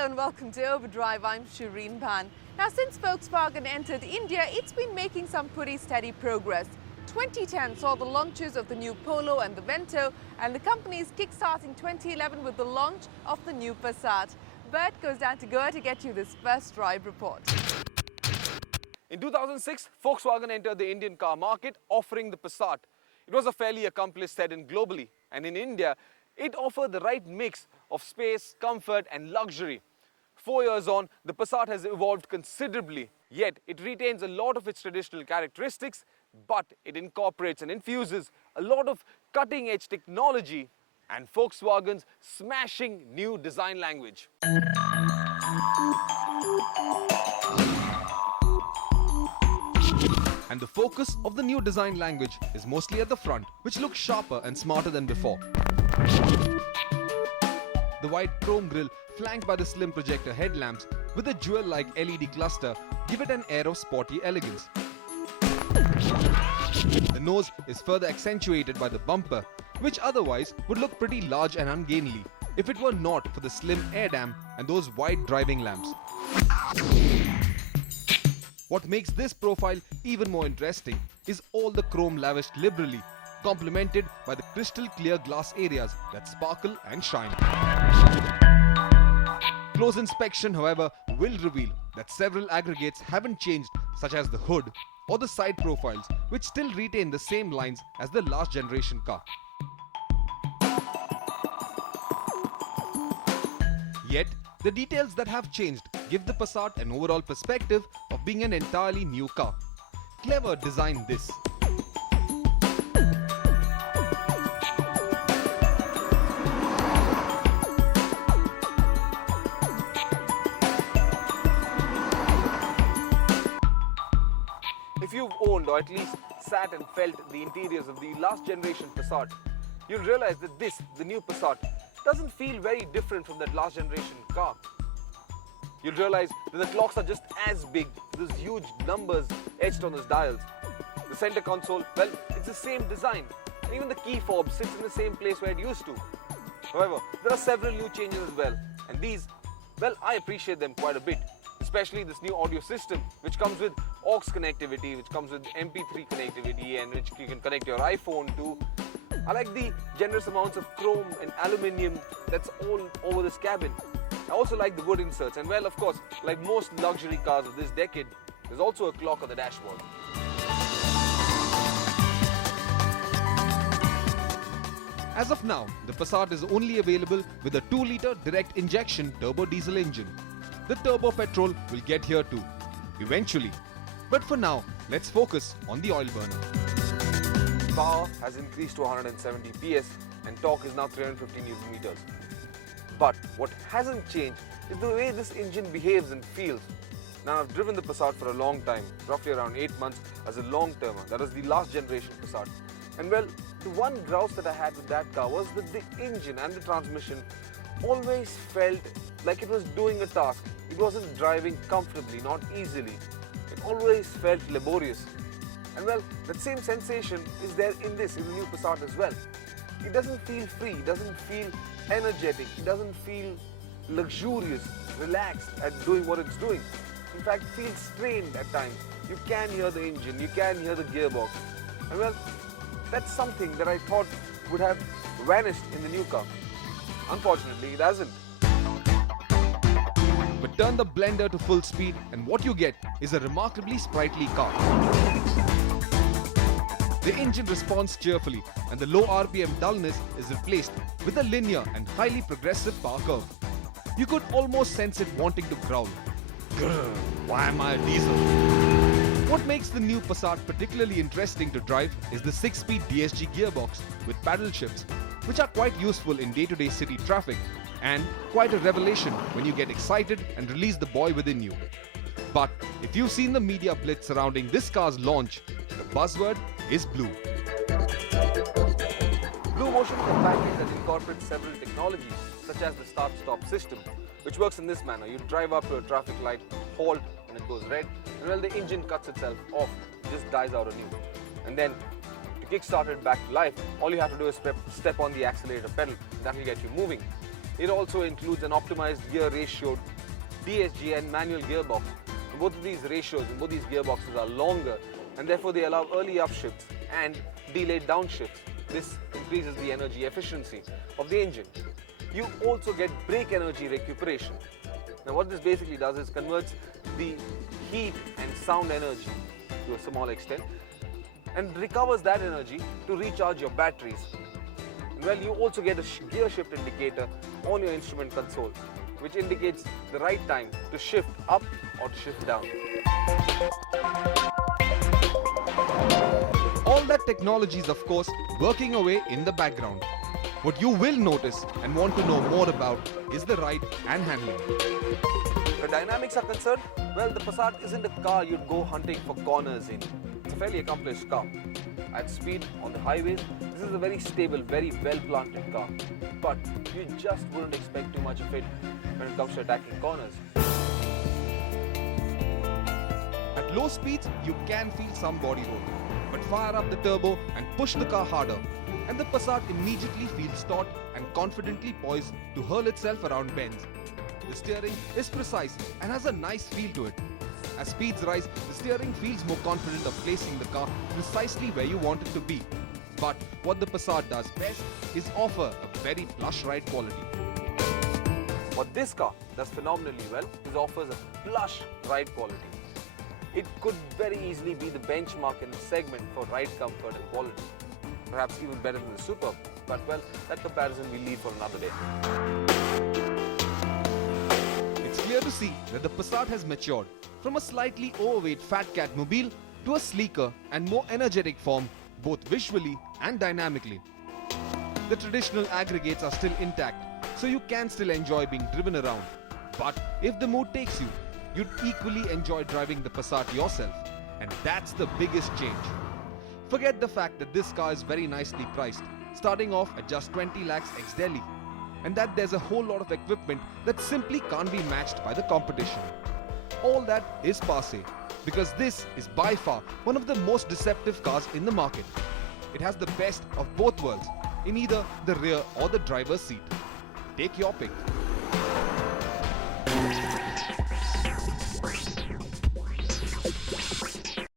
Hello and welcome to Overdrive. I'm Shireen Bhan. Now, since Volkswagen entered India, it's been making some pretty steady progress. 2010 saw the launches of the new Polo and the Vento, and the company is kickstarting 2011 with the launch of the new Passat. Bert goes down to Goa to get you this first drive report. In 2006, Volkswagen entered the Indian car market offering the Passat. It was a fairly accomplished sedan globally, and in India, it offered the right mix of space, comfort and luxury. 4 years on, the Passat has evolved considerably, yet it retains a lot of its traditional characteristics, but it incorporates and infuses a lot of cutting-edge technology and Volkswagen's smashing new design language. And the focus of the new design language is mostly at the front, which looks sharper and smarter than before. The wide chrome grille, flanked by the slim projector headlamps with a jewel-like LED cluster, give it an air of sporty elegance. The nose is further accentuated by the bumper, which otherwise would look pretty large and ungainly if it were not for the slim air dam and those wide driving lamps. What makes this profile even more interesting is all the chrome lavished liberally, complemented by the crystal clear glass areas that sparkle and shine. Close inspection, however, will reveal that several aggregates haven't changed, such as the hood or the side profiles, which still retain the same lines as the last generation car. Yet, the details that have changed give the Passat an overall perspective of being an entirely new car. Clever design this. If you've owned or at least sat and felt the interiors of the last generation Passat, you'll realize that this, the new Passat, doesn't feel very different from that last generation car. You'll realize that the clocks are just as big, those huge numbers etched on those dials. The center console, well, it's the same design, and even the key fob sits in the same place where it used to. However, there are several new changes as well, and these, well, I appreciate them quite a bit. Especially this new audio system, which comes with aux connectivity, which comes with MP3 connectivity, and which you can connect your iPhone to. I like the generous amounts of chrome and aluminium that's all over this cabin. I also like the wood inserts, and well, of course, like most luxury cars of this decade, there's also a clock on the dashboard. As of now, the Passat is only available with a 2-litre direct injection turbo diesel engine. The turbo petrol will get here too, eventually. But for now, let's focus on the oil burner. Power has increased to 170 PS and torque is now 350 Nm. But what hasn't changed is the way this engine behaves and feels. Now, I've driven the Passat for a long time, roughly around 8 months as a long-termer. That is the last generation Passat. And well, the one grouse that I had with that car was that the engine and the transmission always felt like it was doing a task. It wasn't driving comfortably, not easily. It always felt laborious. And well, that same sensation is there in the new Passat as well. It doesn't feel free, it doesn't feel energetic, it doesn't feel luxurious, relaxed at doing what it's doing. In fact, it feels strained at times. You can hear the engine, you can hear the gearbox. And well, that's something that I thought would have vanished in the new car. Unfortunately, it hasn't. But turn the blender to full speed and what you get is a remarkably sprightly car. The engine responds cheerfully and the low RPM dullness is replaced with a linear and highly progressive power curve. You could almost sense it wanting to growl. Grrr, why am I a diesel? What makes the new Passat particularly interesting to drive is the 6-speed DSG gearbox with paddle shifts, which are quite useful in day-to-day city traffic and quite a revelation when you get excited and release the boy within you. But if you've seen the media blitz surrounding this car's launch, the buzzword is blue. Blue motion is a package that incorporates several technologies such as the start-stop system, which works in this manner. You drive up to a traffic light, halt, and it goes red, and well, the engine cuts itself off, just dies out on you. And then to kickstart it back to life, all you have to do is step on the accelerator pedal, and that will get you moving. It also includes an optimized gear ratio, DSG and manual gearbox. Both of these ratios and both these gearboxes are longer, and therefore they allow early upshifts and delayed downshifts. This increases the energy efficiency of the engine. You also get brake energy recuperation. Now what this basically does is converts the heat and sound energy to a small extent and recovers that energy to recharge your batteries. And well, you also get a gear shift indicator on your instrument console, which indicates the right time to shift up or to shift down. All that technology is of course working away in the background. What you will notice and want to know more about is the ride and handling. Where dynamics are concerned, well, the Passat isn't a car you'd go hunting for corners in. It's a fairly accomplished car. At speed on the highways, this is a very stable, very well-planted car. But you just wouldn't expect too much of it when it comes to attacking corners. At low speeds, you can feel some body roll, but fire up the turbo and push the car harder, and the Passat immediately feels taut and confidently poised to hurl itself around bends. The steering is precise and has a nice feel to it. As speeds rise, the steering feels more confident of placing the car precisely where you want it to be. But what the Passat does best is offer a very plush ride quality. What this car does phenomenally well is offers a plush ride quality. It could very easily be the benchmark in the segment for ride comfort and quality. Perhaps even better than the Superb, but well, that comparison we leave for another day. It's clear to see that the Passat has matured from a slightly overweight fat cat mobile to a sleeker and more energetic form, both visually and dynamically. The traditional aggregates are still intact, so you can still enjoy being driven around. But if the mood takes you, you'd equally enjoy driving the Passat yourself, and that's the biggest change. Forget the fact that this car is very nicely priced, starting off at just 20 lakhs ex-Delhi, and that there's a whole lot of equipment that simply can't be matched by the competition. All that is passé, because this is by far one of the most deceptive cars in the market. It has the best of both worlds in either the rear or the driver's seat. Take your pick.